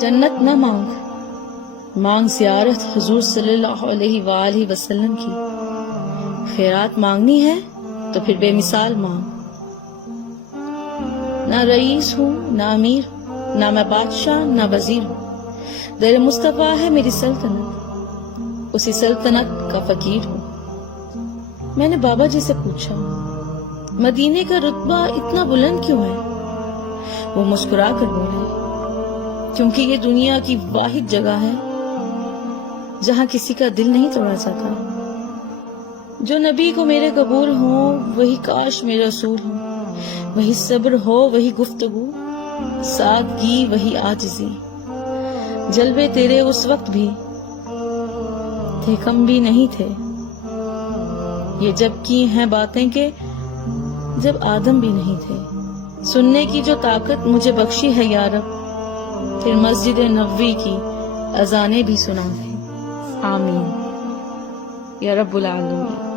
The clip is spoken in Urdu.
جنت نہ مانگ، مانگ زیارت حضور صلی اللہ علیہ وآلہ وسلم کی۔ خیرات مانگنی ہے تو پھر بے مثال مانگ۔ نہ رئیس ہوں نہ امیر ہوں، نہ میں بادشاہ نہ وزیر ہوں، در مصطفیٰ ہے میری سلطنت، اسی سلطنت کا فقیر ہوں۔ میں نے بابا جی سے پوچھا مدینے کا رتبہ اتنا بلند کیوں ہے؟ وہ مسکرا کر بولے کیونکہ یہ دنیا کی واحد جگہ ہے جہاں کسی کا دل نہیں توڑا جاتا۔ جو نبی کو میرے قبول ہوں وہی کاش میرے رسول ہوں، وہی صبر ہو وہی گفتگو، سادگی وہی عاجزی، جلوے تیرے اس وقت بھی تھے کم بھی نہیں تھے، یہ جب کی ہیں باتیں کہ جب آدم بھی نہیں تھے۔ سننے کی جو طاقت مجھے بخشی ہے یا رب، پھر مسجد نبوی کی اذانیں بھی سنا دے۔ آمین یا رب العالمین۔